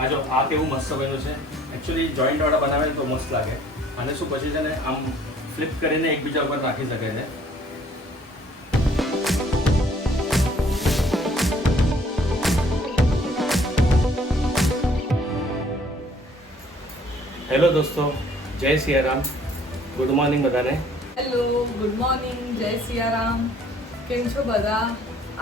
આ જો આ કેવું મસ્ત બન્યું છે. એકચ્યુઅલી જોઈન્ટવાળા બનાવે તો મસ્ત લાગે. અને શું પછી છે ને આમ ફ્લિપ કરીને એકબીજા ઉપર રાખી શકે છે. હેલો દોસ્તો, જય સિયારામ. ગુડ મોર્નિંગ બધાને. હેલો, ગુડ મોર્નિંગ, જય સિયારામ. કેમ છો બધા?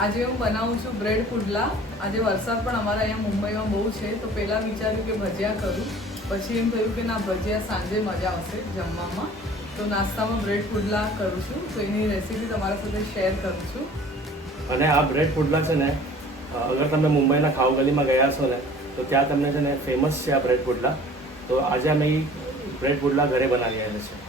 આજે હું બનાવું છું બ્રેડ પુડલા. આજે વરસાદ પણ અમારા અહીંયા મુંબઈમાં બહુ છે, તો પહેલાં વિચાર્યું કે ભજીયા કરું. પછી એમ થયું કે ના, ભજીયા સાંજે મજા આવશે જમવામાં. તો નાસ્તામાં બ્રેડ પુડલા કરું છું, તો એની રેસીપી તમારા સાથે શેર કરું છું. અને આ બ્રેડ પુડલા છે ને, અગર તમે મુંબઈના ખાઉગલીમાં ગયા છો ને, તો ત્યાં તમને છે ને ફેમસ છે આ બ્રેડ પુડલા. તો આજે અમે બ્રેડ પુડલા ઘરે બનાવી આવ્યા છે.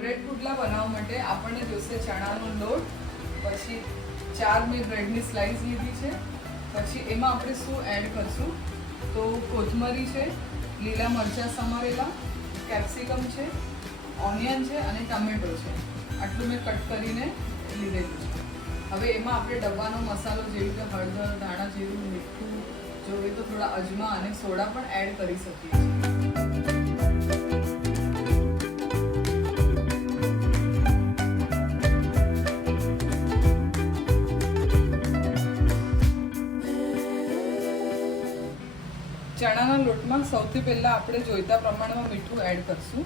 બ્રેડ પુડલા બનાવવા માટે આપણને જોઈશે ચણાનો લોટ, પછી 4 મેં બ્રેડની સ્લાઇસ લીધી છે. પછી એમાં આપણે શું એડ કરશું તો કોથમરી છે, લીલા મરચાં સમારેલા, કેપ્સિકમ છે, ઓનિયન છે અને ટમેટો છે. આટલું મેં કટ કરીને લીધેલું છે. હવે એમાં આપણે ડબ્બાનો મસાલો જેવી રીતે હળદર, ધાણા જીરું, મીઠું, જોઈએ તો થોડા અજમા અને સોડા પણ એડ કરી શકીએ છીએ. ચણાના લોટમાં સૌથી પહેલા આપણે જોઈતા પ્રમાણમાં મીઠું એડ કરશું.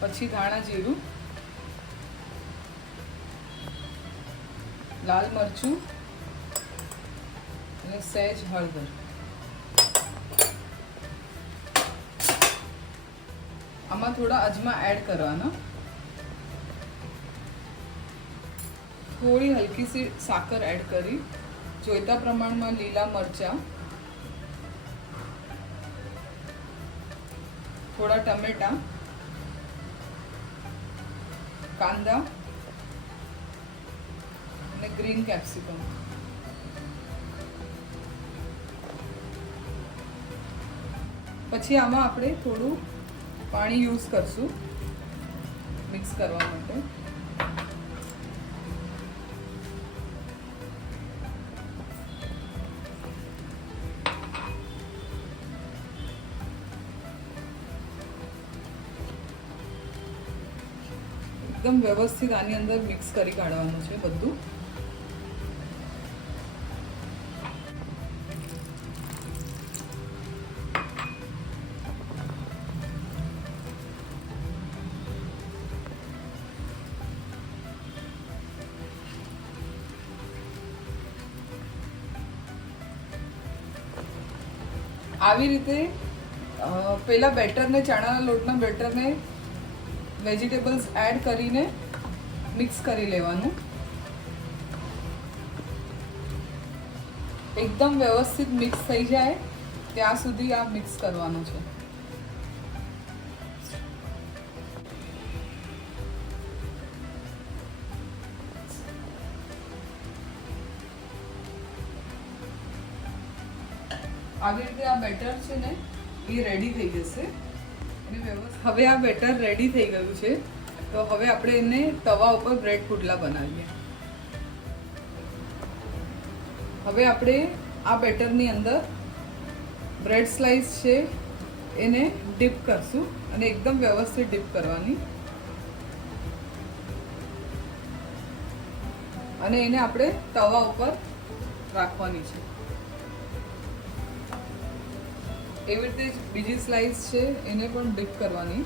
પછી ધાણા જીરું, લાલ મરચું અને સહેજ હળદર. આમાં થોડા અજમા એડ કરવાના. થોડી હલકી સી સાકર એડ કરી, જોઈતા પ્રમાણમાં લીલા મરચાં, થોડા ટમેટા, કાંદા અને ગ્રીન કેપ્સિકમ. પછી આમાં આપણે થોડું પાણી યુઝ કરશું મિક્સ કરવા માટે. એકદમ વ્યવસ્થિત આની અંદર મિક્સ કરી કાઢવાનું છે બધું. આવી રીતે પહેલા બેટરને, ચણાના લોટના બેટરને વેજીટેબલ્સ એડ કરીને મિક્સ કરી લેવાનું. એકદમ વ્યવસ્થિત મિક્સ થઈ જાય ત્યાં સુધી આ મિક્સ કરવાનું છે. આવી રીતે આ બેટર છે ને એ રેડી થઈ જશે. હવે આ બેટર રેડી થઈ ગયું છે, તો હવે આપણે એને તવા ઉપર બ્રેડ પુડલા બનાવીએ. હવે આપણે આ બેટરની અંદર બ્રેડ સ્લાઇસ છે એને ડીપ કરશું અને એકદમ વ્યવસ્થિત ડીપ કરવાની. અને એને આપણે તવા ઉપર રાખવાની છે. એવી રીતે જ બીજી સ્લાઇસ છે એને પણ ડીપ કરવાની.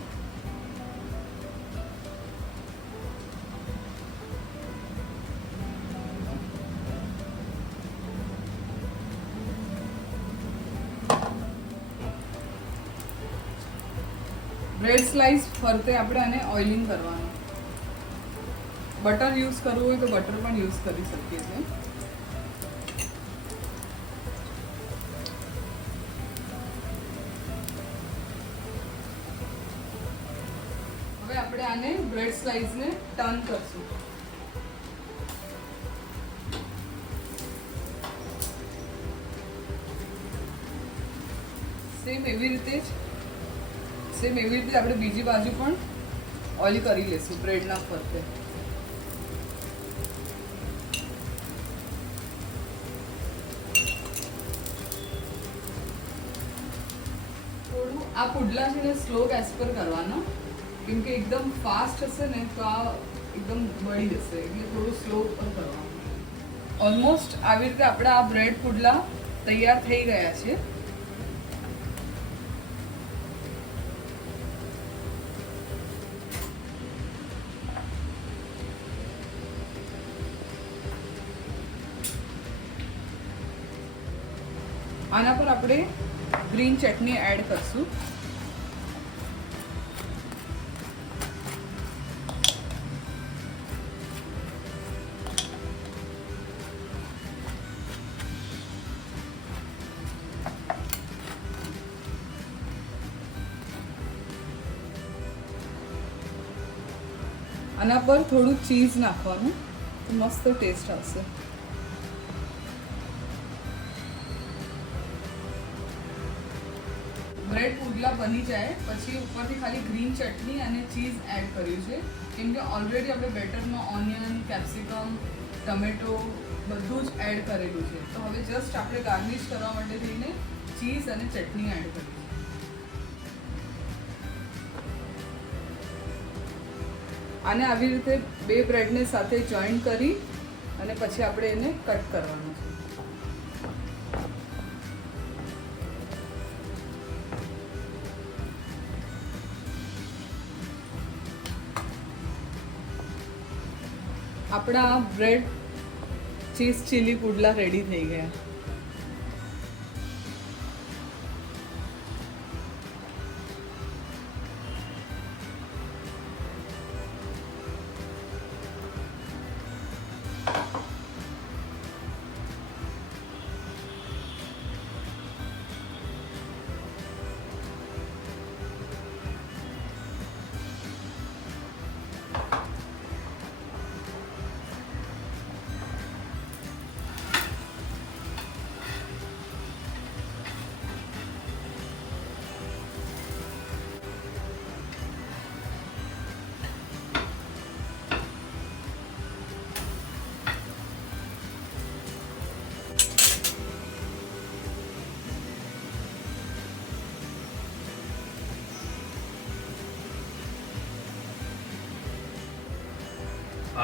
બ્રેડ સ્લાઇસ ફરતે આપણે આને ઓઇલિંગ કરવાનું. બટર યુઝ કરવું હોય તો બટર પણ યુઝ કરી શકીએ છીએ. હવે આપણે આપણે આને બ્રેડ સ્લાઇસને ટર્ન કરશું. સેમ એવી રીતે આપણે બીજી બાજુ પણ ઓઇલ કરી લેશું બ્રેડના ફરતે. થોડું આ પુડલા છે ને સ્લો ગેસ પર કરવાના, કેમ કે એકદમ ફાસ્ટ હશે ને તો આ એકદમ બળી જશે, એટલે થોડું સ્લો પર કરવાનું. ઓલમોસ્ટ આવી રીતે આપણા આ બ્રેડ પુડલા તૈયાર થઈ ગયા છે. આના પર આપણે ગ્રીન ચટણી એડ કરશું. આના પર થોડું ચીઝ નાખવાનું તો મસ્ત ટેસ્ટ આવશે. બ્રેડ પુડલા બની જાય પછી ઉપરથી ખાલી ગ્રીન ચટણી અને ચીઝ એડ કર્યું છે, કેમ કે ઓલરેડી આપણે બેટરમાં ઓનિયન, કેપ્સિકમ, ટમેટો બધું જ એડ કરેલું છે. તો હવે જસ્ટ આપણે ગાર્નિશ કરવા માટે થઈને ચીઝ અને ચટણી એડ કરી છે. આને આવી રીતે બે બ્રેડને સાથે જોઈન્ટ કરી અને પછી આપણે એને કટ કરવાનું છે. આપણા બ્રેડ ચીઝ ચીલી પુડલા રેડી થઈ ગયા.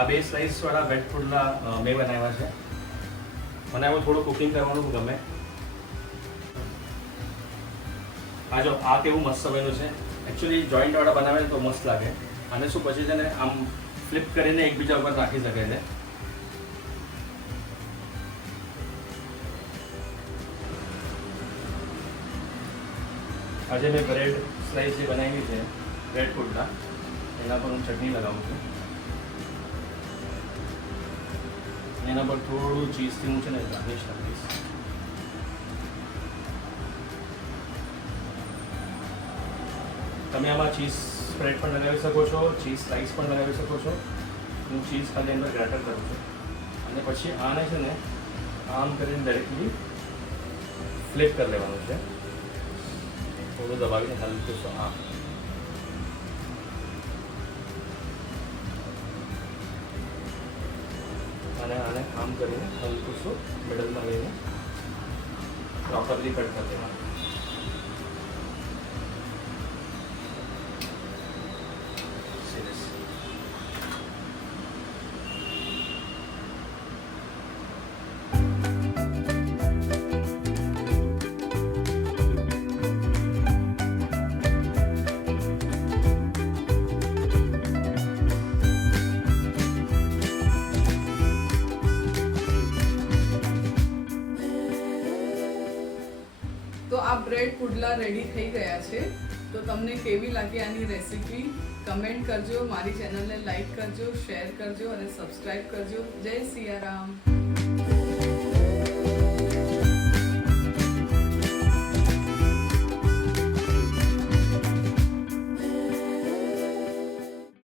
આ બે સ્લાઇસવાળા બ્રેડ પુડલા મેં બનાવ્યા છે. મને આમાં થોડું કુકિંગ કરવાનું ગમે. આ જો આ કેવું મસ્ત બન્યું છે. એકચ્યુઅલી જોઈન્ટવાળા બનાવે તો મસ્ત લાગે. અને શું પછી છે ને આમ ફ્લિપ કરીને એકબીજા ઉપર રાખી શકે છે. આજે મેં બ્રેડ સ્લાઇસ જે બનાવી છે બ્રેડ પુડલા, એના પર હું ચટણી લગાવું છું. એના પર થોડું ચીઝથી હું છે ને ગાર્નિશ રાખીશ. તમે આમાં ચીઝ સ્પ્રેડ પણ લગાવી શકો છો, ચીઝ સ્લાઇસ પણ લગાવી શકો છો. હું ચીઝ ખાલી અંદર ગ્રેટર કરું છું અને પછી આને છે ને આમ કરીને ડાયરેક્ટલી ફ્લિપ કરી લેવાનું છે. થોડું દબાવીને હલકું છો આમ. અને આને આમ કરીને હલકું શું મિડલમાં લઈને પ્રોપરલી કટ કરી દેવાનું. તો આ બ્રેડ પુડલા રેડી થઈ ગયા છે. તો તમને કેવી લાગી આની રેસીપી કમેન્ટ કરજો, મારી ચેનલને લાઈક કરજો, શેર કરજો અને સબસ્ક્રાઈબ કરજો. જય સિયારામ.